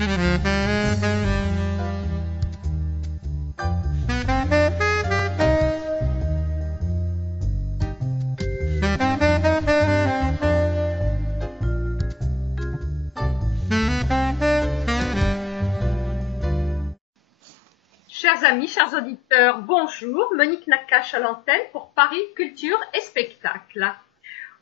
Chers amis, chers auditeurs, bonjour, Monique Nakache à l'antenne pour Paris Culture et Spectacle.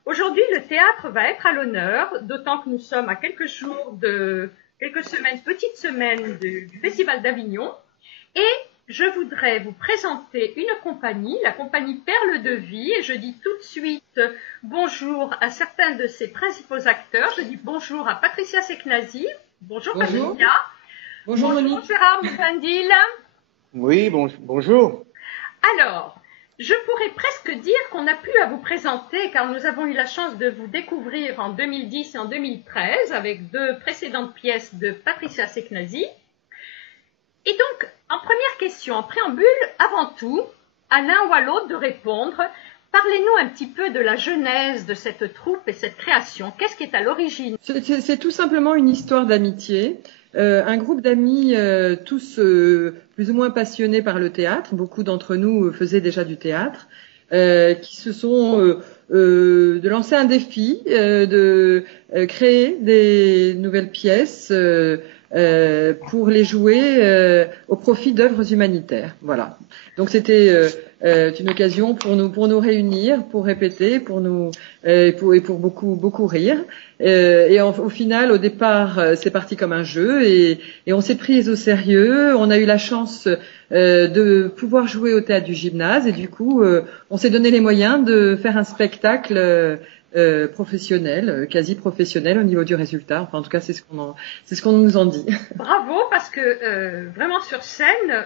Aujourd'hui, le théâtre va être à l'honneur, d'autant que nous sommes à quelques semaines, petites semaines du Festival d'Avignon. Et je voudrais vous présenter une compagnie, la compagnie Perles de Vie. Et je dis tout de suite bonjour à certains de ses principaux acteurs. Je dis bonjour à Patricia Seknazi. Bonjour. Patricia. Bonjour Monique. Gérard Moufandil. Oui, bonjour. Alors, je pourrais presque dire qu'on n'a plus à vous présenter car nous avons eu la chance de vous découvrir en 2010 et en 2013 avec deux précédentes pièces de Patricia Seknazi. Et donc, en première question, en préambule, avant tout, à l'un ou à l'autre de répondre, parlez-nous un petit peu de la genèse de cette troupe et cette création. Qu'est-ce qui est à l'origine? C'est tout simplement une histoire d'amitié. Un groupe d'amis, tous plus ou moins passionnés par le théâtre, beaucoup d'entre nous faisaient déjà du théâtre, qui se sont de lancer un défi, de créer des nouvelles pièces pour les jouer au profit d'œuvres humanitaires. Voilà. Donc c'était une occasion pour nous réunir, pour répéter, pour beaucoup rire. Au final, au départ, c'est parti comme un jeu et on s'est pris au sérieux. On a eu la chance de pouvoir jouer au théâtre du gymnase et du coup, on s'est donné les moyens de faire un spectacle professionnel, quasi professionnel au niveau du résultat. Enfin, en tout cas, c'est ce qu'on nous en dit. Bravo, parce que vraiment sur scène,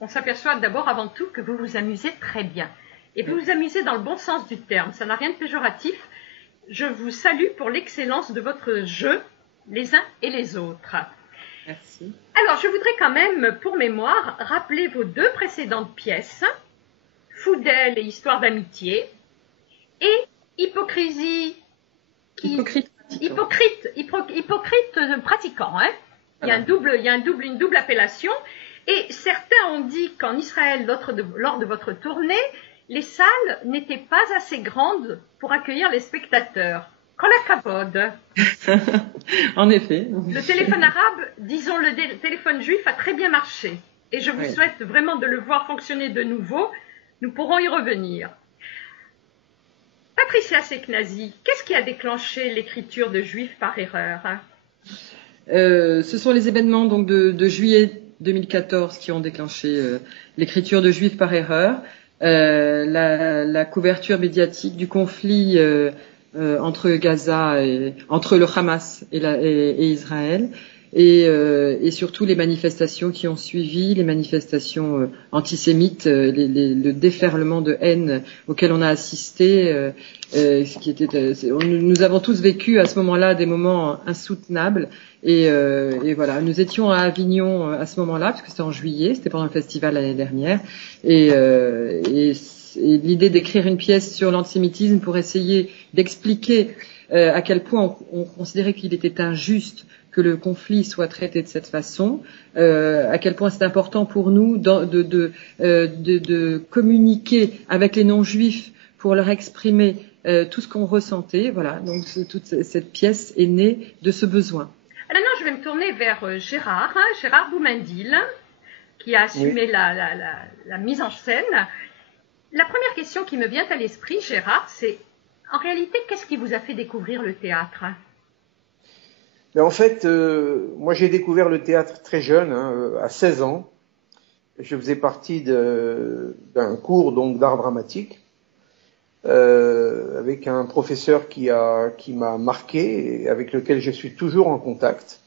on s'aperçoit d'abord avant tout que vous vous amusez très bien. Et vous vous amusez dans le bon sens du terme. Ça n'a rien de péjoratif. Je vous salue pour l'excellence de votre jeu, les uns et les autres. Merci. Alors, je voudrais quand même, pour mémoire, rappeler vos deux précédentes pièces, Foudel et Histoire d'amitié, et Hypocrisie. Hypocrite pratiquant. Hein. Il y a une double appellation. Et certains ont dit qu'en Israël, lors de votre tournée, les salles n'étaient pas assez grandes pour accueillir les spectateurs. Kol hakavod. En effet. Le téléphone arabe, disons le téléphone juif, a très bien marché. Et je vous souhaite vraiment de le voir fonctionner de nouveau. Nous pourrons y revenir. Patricia Seknazi, qu'est-ce qui a déclenché l'écriture de Juifs par erreur? Ce sont les événements donc de juillet 2014 qui ont déclenché l'écriture de Juifs par erreur. La couverture médiatique du conflit entre Gaza entre le Hamas et Israël et surtout les manifestations qui ont suivi, les manifestations antisémites, le déferlement de haine auquel on a assisté, nous avons tous vécu à ce moment-là des moments insoutenables et voilà, nous étions à Avignon à ce moment-là parce que c'était en juillet, c'était pendant le festival l'année dernière et l'idée d'écrire une pièce sur l'antisémitisme pour essayer d'expliquer à quel point on considérait qu'il était injuste que le conflit soit traité de cette façon, à quel point c'est important pour nous de communiquer avec les non-juifs pour leur exprimer tout ce qu'on ressentait. Voilà, donc toute cette pièce est née de ce besoin. Alors non, je vais me tourner vers Gérard Moufandil, qui a assumé la mise en scène. La première question qui me vient à l'esprit, Gérard, c'est en réalité, qu'est-ce qui vous a fait découvrir le théâtre? Mais en fait, moi j'ai découvert le théâtre très jeune, à 16 ans. Je faisais partie d'un cours donc d'art dramatique avec un professeur qui m'a marqué et avec lequel je suis toujours en contact.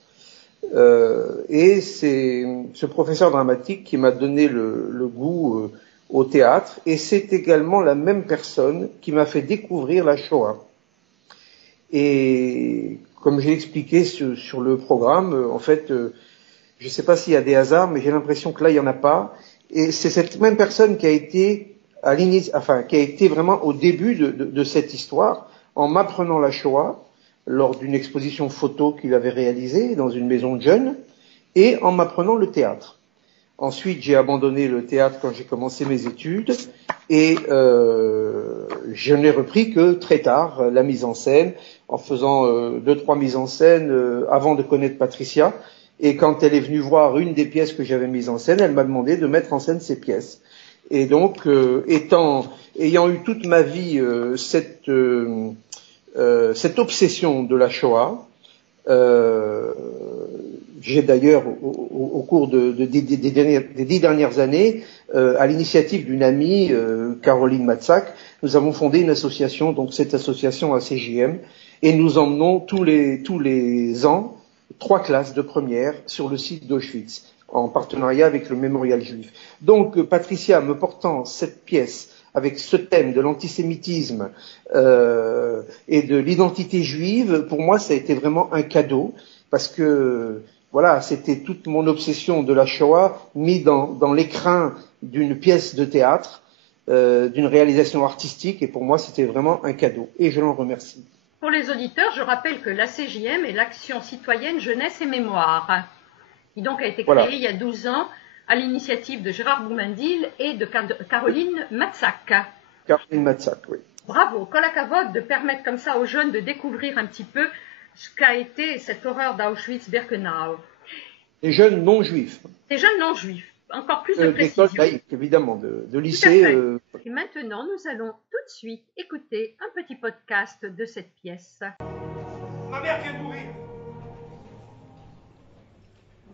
Et c'est ce professeur dramatique qui m'a donné le goût au théâtre. Et c'est également la même personne qui m'a fait découvrir la Shoah. Et comme j'ai expliqué sur le programme, en fait, je ne sais pas s'il y a des hasards, mais j'ai l'impression que là, il n'y en a pas. Et c'est cette même personne qui a été qui a été vraiment au début de cette histoire, en m'apprenant la Shoah, lors d'une exposition photo qu'il avait réalisée dans une maison de jeunes. et en m'apprenant le théâtre. Ensuite, j'ai abandonné le théâtre quand j'ai commencé mes études et je n'ai repris que très tard la mise en scène, en faisant 2-3 mises en scène avant de connaître Patricia. Et quand elle est venue voir une des pièces que j'avais mises en scène, elle m'a demandé de mettre en scène ces pièces. Et donc, ayant eu toute ma vie cette obsession de la Shoah, j'ai d'ailleurs, au cours des 10 dernières années, à l'initiative d'une amie, Caroline Matzak, nous avons fondé une association, donc cette association ACJM, et nous emmenons tous les ans 3 classes de première sur le site d'Auschwitz, en partenariat avec le Mémorial Juif. Donc, Patricia me portant cette pièce avec ce thème de l'antisémitisme et de l'identité juive, pour moi, ça a été vraiment un cadeau, parce que voilà, c'était toute mon obsession de la Shoah mis dans l'écrin d'une pièce de théâtre, d'une réalisation artistique, et pour moi, c'était vraiment un cadeau, et je l'en remercie. Pour les auditeurs, je rappelle que l'ACJM est l'Action citoyenne jeunesse et mémoire, qui donc a été créée il y a 12 ans à l'initiative de Gérard Boumendil et de Caroline Matzak. Caroline Matzak, oui. Bravo, Kolakavod, de permettre comme ça aux jeunes de découvrir un petit peu ce qu'a été cette horreur d'Auschwitz-Birkenau. Les jeunes non-juifs. Les jeunes non-juifs, encore plus de précision. Évidemment, de lycée. Et maintenant, nous allons tout de suite écouter un petit podcast de cette pièce. Ma mère vient de mourir.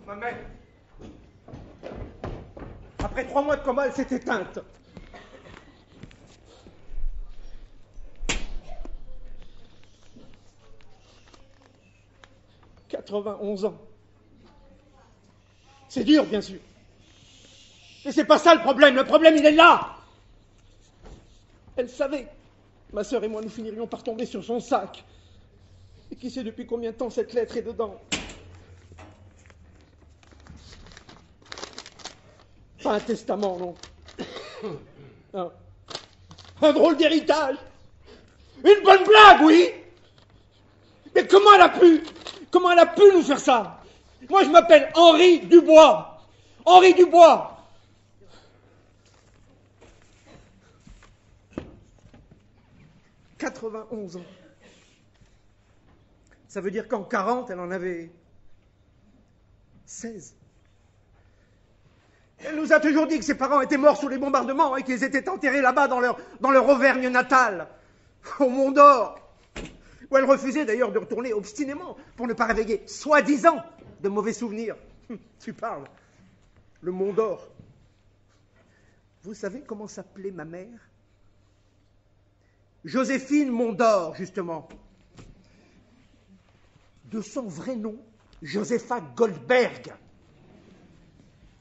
Ma mère. Après 3 mois de coma, elle s'est éteinte. « 91 ans. C'est dur, bien sûr. Mais c'est pas ça le problème. Le problème, il est là. Elle savait. Ma sœur et moi, nous finirions par tomber sur son sac. Et qui sait depuis combien de temps cette lettre est dedans. Pas un testament, non. Un drôle d'héritage. Une bonne blague, oui. Mais comment elle a pu nous faire ça? Moi, je m'appelle Henri Dubois. Henri Dubois. « 91 ans. Ça veut dire qu'en 40, elle en avait 16. Elle nous a toujours dit que ses parents étaient morts sous les bombardements et qu'ils étaient enterrés là-bas dans leur Auvergne natale, au Mont d'Or, où elle refusait d'ailleurs de retourner obstinément pour ne pas réveiller, soi-disant, de mauvais souvenirs. Tu parles. Le Mont d'Or. Vous savez comment s'appelait ma mère? Joséphine Mondor, justement. De son vrai nom, Josepha Goldberg.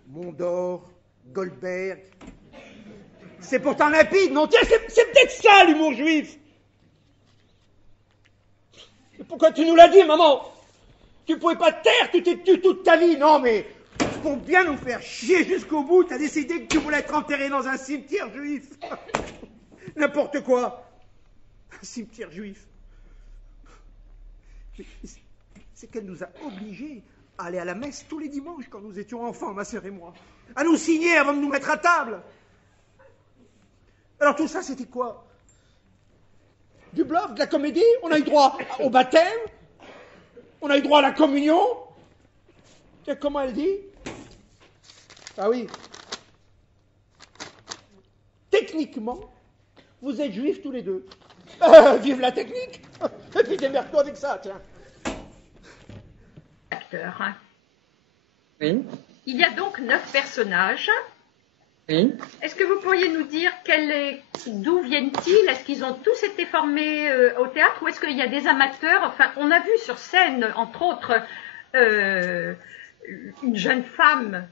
Mondor, Goldberg. C'est pourtant limpide, non? Tiens, c'est peut-être ça, l'humour juif. Mais pourquoi tu nous l'as dit, maman? Tu pouvais pas te taire, tu t'es tu toute ta vie. Non, mais pour bien nous faire chier jusqu'au bout, t'as décidé que tu voulais être enterré dans un cimetière juif. N'importe quoi. Un cimetière juif. C'est qu'elle nous a obligés à aller à la messe tous les dimanches quand nous étions enfants, ma sœur et moi. À nous signer avant de nous mettre à table. Alors tout ça, c'était quoi? Du bluff, de la comédie? On a eu droit au baptême? On a eu droit à la communion? Et comment elle dit? Ah oui. Techniquement, vous êtes juifs tous les deux. Vive la technique. Et puis démerde-toi avec ça, tiens. Acteur. Hein. Oui. Il y a donc 9 personnages. Oui. Est-ce que vous pourriez nous dire d'où viennent-ils? Est-ce qu'ils ont tous été formés au théâtre ou est-ce qu'il y a des amateurs? Enfin, on a vu sur scène, entre autres, une jeune femme.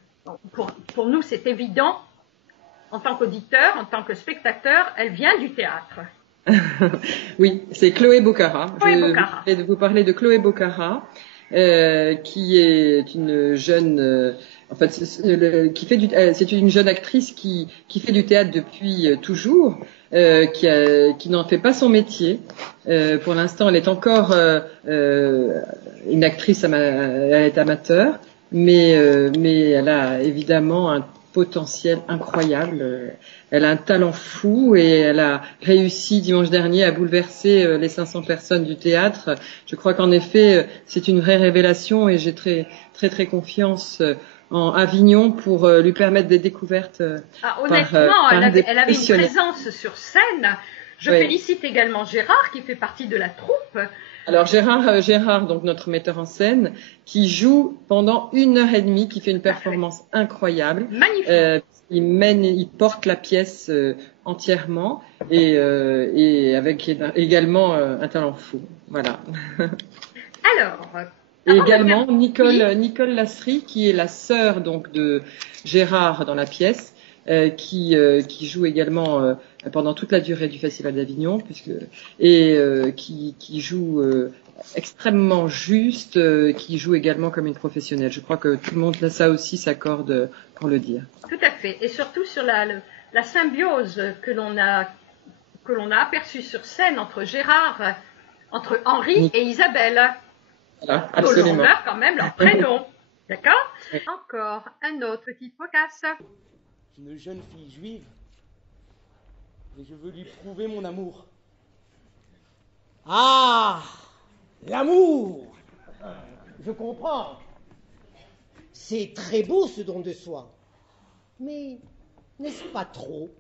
Pour nous, c'est évident. En tant qu'auditeur, en tant que spectateur, elle vient du théâtre. Oui, c'est Chloé Bocara. Bocara. Je vais vous parler de Chloé Bocara, qui est une jeune, c'est une jeune actrice qui fait du théâtre depuis toujours, qui n'en fait pas son métier. Pour l'instant, elle est encore une actrice, elle est amateur. mais elle a évidemment un potentiel incroyable. Elle a un talent fou et elle a réussi dimanche dernier à bouleverser les 500 personnes du théâtre. Je crois qu'en effet, c'est une vraie révélation et j'ai très confiance en Avignon pour lui permettre des découvertes. Honnêtement, elle avait une professionnels. présence sur scène. Je Oui. félicite également Gérard qui fait partie de la troupe. Alors Gérard, donc notre metteur en scène, qui joue pendant 1 heure et demie, qui fait une performance incroyable. Magnifique. Il porte la pièce entièrement et avec également un talent fou. Voilà. Alors, Et avant de également faire- Nicole Lasserie, qui est la sœur donc de Gérard dans la pièce, qui joue également pendant toute la durée du Festival d'Avignon, qui joue extrêmement juste, qui joue également comme une professionnelle. Je crois que tout le monde là ça aussi s'accorde pour le dire. Tout à fait. Et surtout sur la symbiose que l'on a aperçue sur scène entre Henri et Isabelle. Voilà, Dont l'on absolument. meurt quand même leur prénom. D'accord? Oui. Encore un autre petit podcast. Une jeune fille juive, et je veux lui prouver mon amour. Ah, l'amour. Je comprends. C'est très beau ce don de soi. Mais n'est-ce pas trop?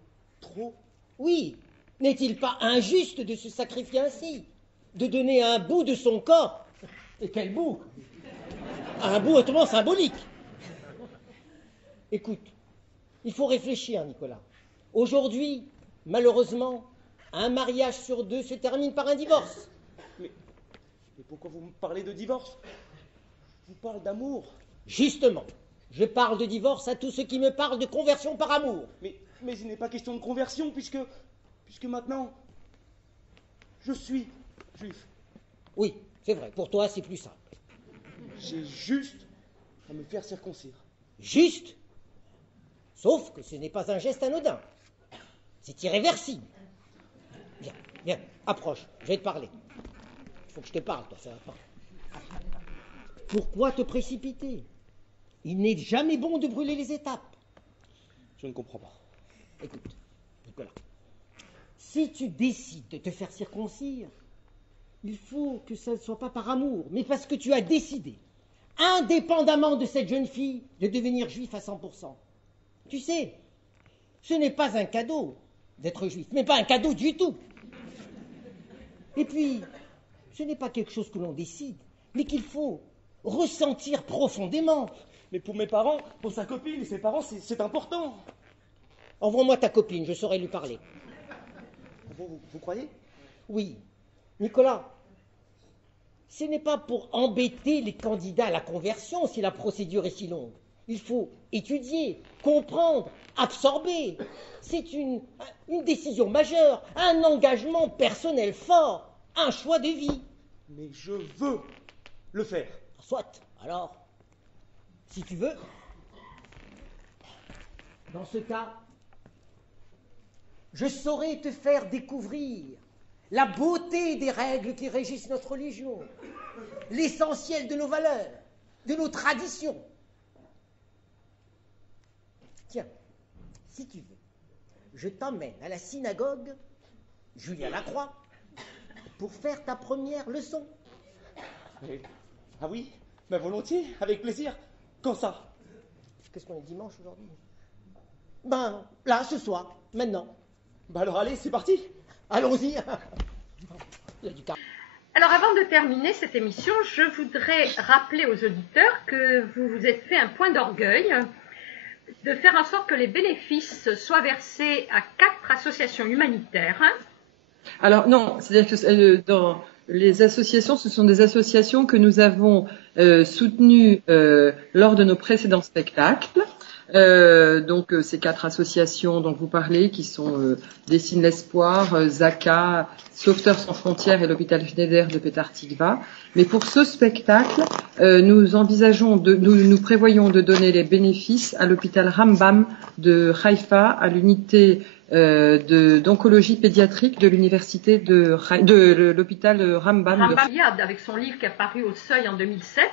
Trop? Oui. N'est-il pas injuste de se sacrifier ainsi? De donner un bout de son corps? Et quel bout? Un bout hautement symbolique. Écoute, il faut réfléchir, Nicolas. Aujourd'hui, malheureusement, un mariage sur 2 se termine par un divorce. Mais pourquoi vous me parlez de divorce? Je vous parle d'amour. Justement, je parle de divorce à tous ceux qui me parlent de conversion par amour. Mais il n'est pas question de conversion, puisque maintenant, je suis juif. Oui, c'est vrai, pour toi c'est plus simple. J'ai juste à me faire circoncire. Juste, sauf que ce n'est pas un geste anodin. C'est irréversible. Viens, approche, je vais te parler. Il faut que je te parle, toi, ça va pas. Pourquoi te précipiter? Il n'est jamais bon de brûler les étapes. Je ne comprends pas. Écoute, Nicolas, si tu décides de te faire circoncire, il faut que ça ne soit pas par amour, mais parce que tu as décidé, indépendamment de cette jeune fille, de devenir juif à 100%. Tu sais, ce n'est pas un cadeau d'être juif, mais pas un cadeau du tout. Et puis, ce n'est pas quelque chose que l'on décide, mais qu'il faut ressentir profondément. Mais pour mes parents, pour sa copine et ses parents, c'est important. Envoie-moi ta copine, je saurai lui parler. Vous croyez? Oui, Nicolas, ce n'est pas pour embêter les candidats à la conversion si la procédure est si longue. Il faut étudier, comprendre, absorber. C'est une décision majeure, un engagement personnel fort, un choix de vie. Mais je veux le faire. Soit, alors, si tu veux, dans ce cas, je saurai te faire découvrir la beauté des règles qui régissent notre religion, l'essentiel de nos valeurs, de nos traditions. Tiens, si tu veux, je t'emmène à la synagogue Julien Lacroix pour faire ta première leçon. Ah oui, mais volontiers, avec plaisir. Quand ça? Qu'est-ce qu'on est dimanche aujourd'hui? Ben, là, ce soir, maintenant. Bah alors allez, c'est parti. Allons-y. Il y a du cas. Alors avant de terminer cette émission, je voudrais rappeler aux auditeurs que vous vous êtes fait un point d'orgueil de faire en sorte que les bénéfices soient versés à 4 associations humanitaires. Alors non, c'est-à-dire que dans les associations, ce sont des associations que nous avons soutenues lors de nos précédents spectacles. Donc ces 4 associations dont vous parlez, qui sont Dessine l'espoir, Zaka, Sauveteurs sans frontières et l'hôpital Schneider de Petah Tikva. Mais pour ce spectacle, nous prévoyons de donner les bénéfices à l'hôpital Rambam de Haïfa, à l'unité d'oncologie pédiatrique de l'université de l'hôpital Rambam. Rambam Yad, avec son livre qui est paru au Seuil en 2007.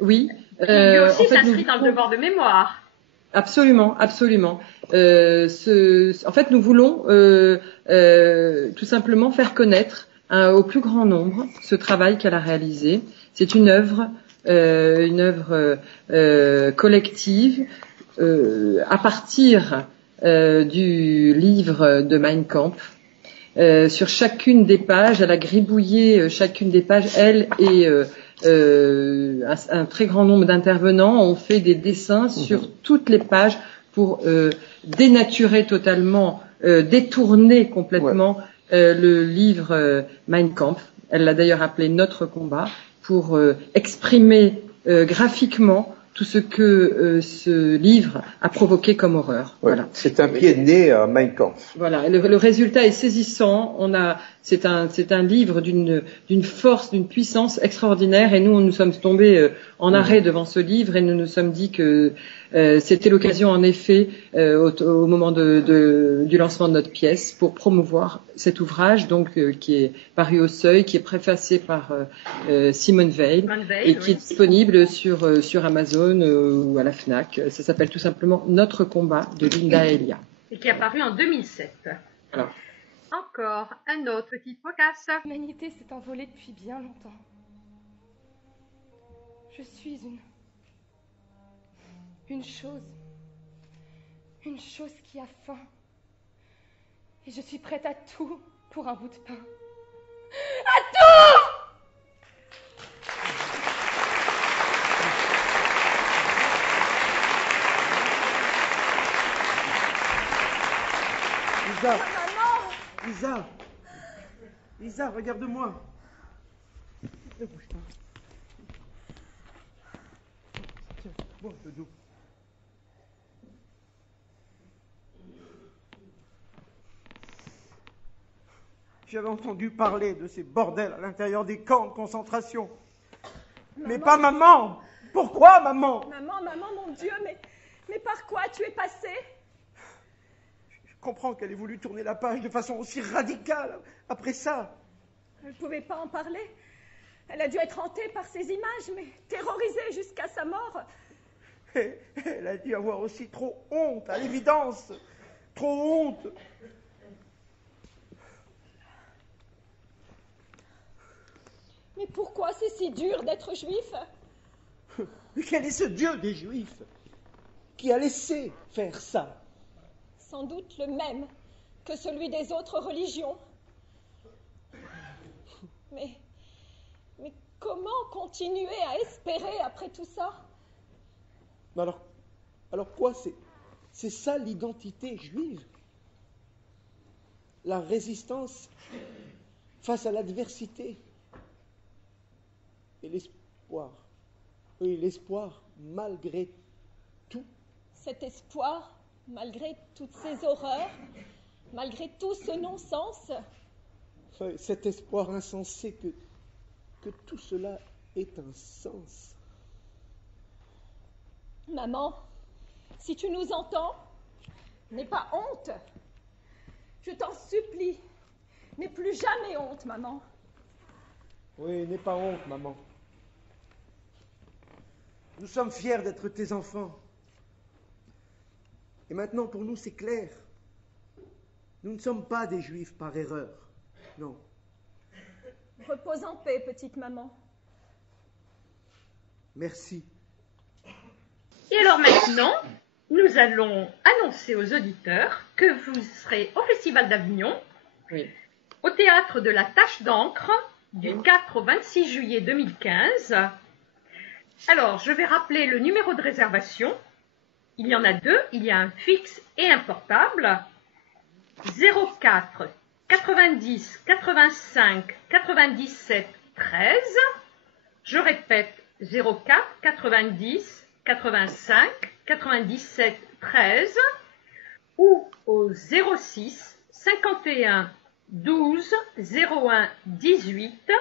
Oui. Qui lui aussi En fait, s'inscrit dans le devoir de mémoire. Absolument, absolument. En fait, nous voulons tout simplement faire connaître au plus grand nombre ce travail qu'elle a réalisé. C'est une œuvre collective à partir du livre de Mein Kampf. Sur chacune des pages, elle a gribouillé chacune des pages, elle et un très grand nombre d'intervenants ont fait des dessins sur toutes les pages pour dénaturer totalement, détourner complètement le livre Mein Kampf. Elle l'a d'ailleurs appelé Notre combat pour exprimer graphiquement tout ce que ce livre a provoqué comme horreur. Ouais, voilà. C'est un pied de nez à Mein Kampf. Voilà, le résultat est saisissant. C'est un livre d'une force, d'une puissance extraordinaire. Et nous sommes tombés en arrêt devant ce livre et nous nous sommes dit que c'était l'occasion, en effet, au moment du lancement de notre pièce, pour promouvoir cet ouvrage, donc qui est paru au Seuil, qui est préfacé par Simone Weil et qui est disponible sur Amazon ou à la Fnac. Ça s'appelle tout simplement Notre combat de Linda Elia. Et qui est apparu en 2007. Alors. Encore un autre petit podcast. L'humanité s'est envolée depuis bien longtemps. Je suis une chose qui a faim. Et je suis prête à tout pour un bout de pain. À tout! Lisa! Maman! Lisa, regarde-moi. Ne bouge pas. Tiens, bon, doudou. J'avais entendu parler de ces bordels à l'intérieur des camps de concentration. Maman. Mais pas maman! Pourquoi, maman? Maman, mon Dieu, mais par quoi tu es passée? Je comprends qu'elle ait voulu tourner la page de façon aussi radicale après ça. Elle ne pouvait pas en parler. Elle a dû être hantée par ces images, mais terrorisée jusqu'à sa mort. Et elle a dû avoir aussi trop honte, à l'évidence. Trop honte. Mais pourquoi c'est si dur d'être juif? Mais quel est ce Dieu des Juifs qui a laissé faire ça? Sans doute le même que celui des autres religions. Mais comment continuer à espérer après tout ça? Alors quoi, c'est ça l'identité juive? La résistance face à l'adversité et l'espoir. Oui, l'espoir malgré tout. Cet espoir, malgré toutes ces horreurs, malgré tout ce non-sens. Enfin, cet espoir insensé que tout cela ait un sens. Maman, si tu nous entends, n'aie pas honte. Je t'en supplie, n'aie plus jamais honte, maman. Oui, n'aie pas honte, maman. Nous sommes fiers d'être tes enfants. Et maintenant, pour nous, c'est clair. Nous ne sommes pas des juifs par erreur. Non. Repose en paix, petite maman. Merci. Et alors maintenant, nous allons annoncer aux auditeurs que vous serez au Festival d'Avignon, au Théâtre de la Tache d'encre, du 4 au 26 juillet 2015. Alors, je vais rappeler le numéro de réservation. Il y en a deux. Il y a un fixe et un portable. 04 90 85 97 13. Je répète, 04 90 85 97 13 ou au 06 51 12 01 18.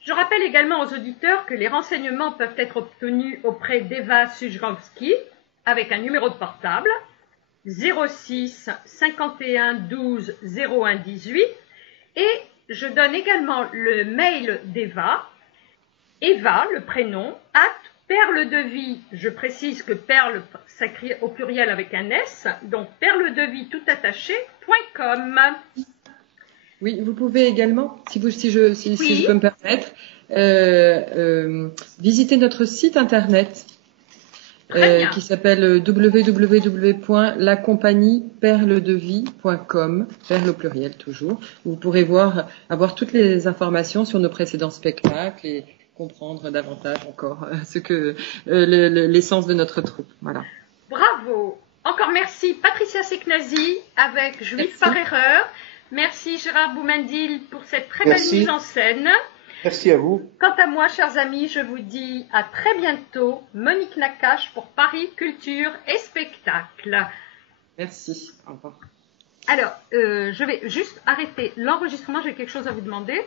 Je rappelle également aux auditeurs que les renseignements peuvent être obtenus auprès d'Eva Sujkowski avec un numéro de portable 06 51 12 01 18 et je donne également le mail d'Eva Eva, le prénom, @perle de vie. Je précise que perle s'écrit au pluriel avec un S, donc perledevie tout attaché.com. Oui, vous pouvez également, si je peux me permettre, visiter notre site internet qui s'appelle www.lacompagnieperledevie.com, perle au pluriel toujours. Vous pourrez avoir toutes les informations sur nos précédents spectacles et comprendre davantage encore l'essence de notre troupe. Voilà. Bravo. Encore merci Patricia Seknazi avec Juif par erreur. Merci Gérard Boumendil pour cette très belle mise en scène. Merci à vous. Quant à moi, chers amis, je vous dis à très bientôt. Monique Nakache pour Paris Culture et Spectacle. Merci. Au revoir. Alors, je vais juste arrêter l'enregistrement. J'ai quelque chose à vous demander.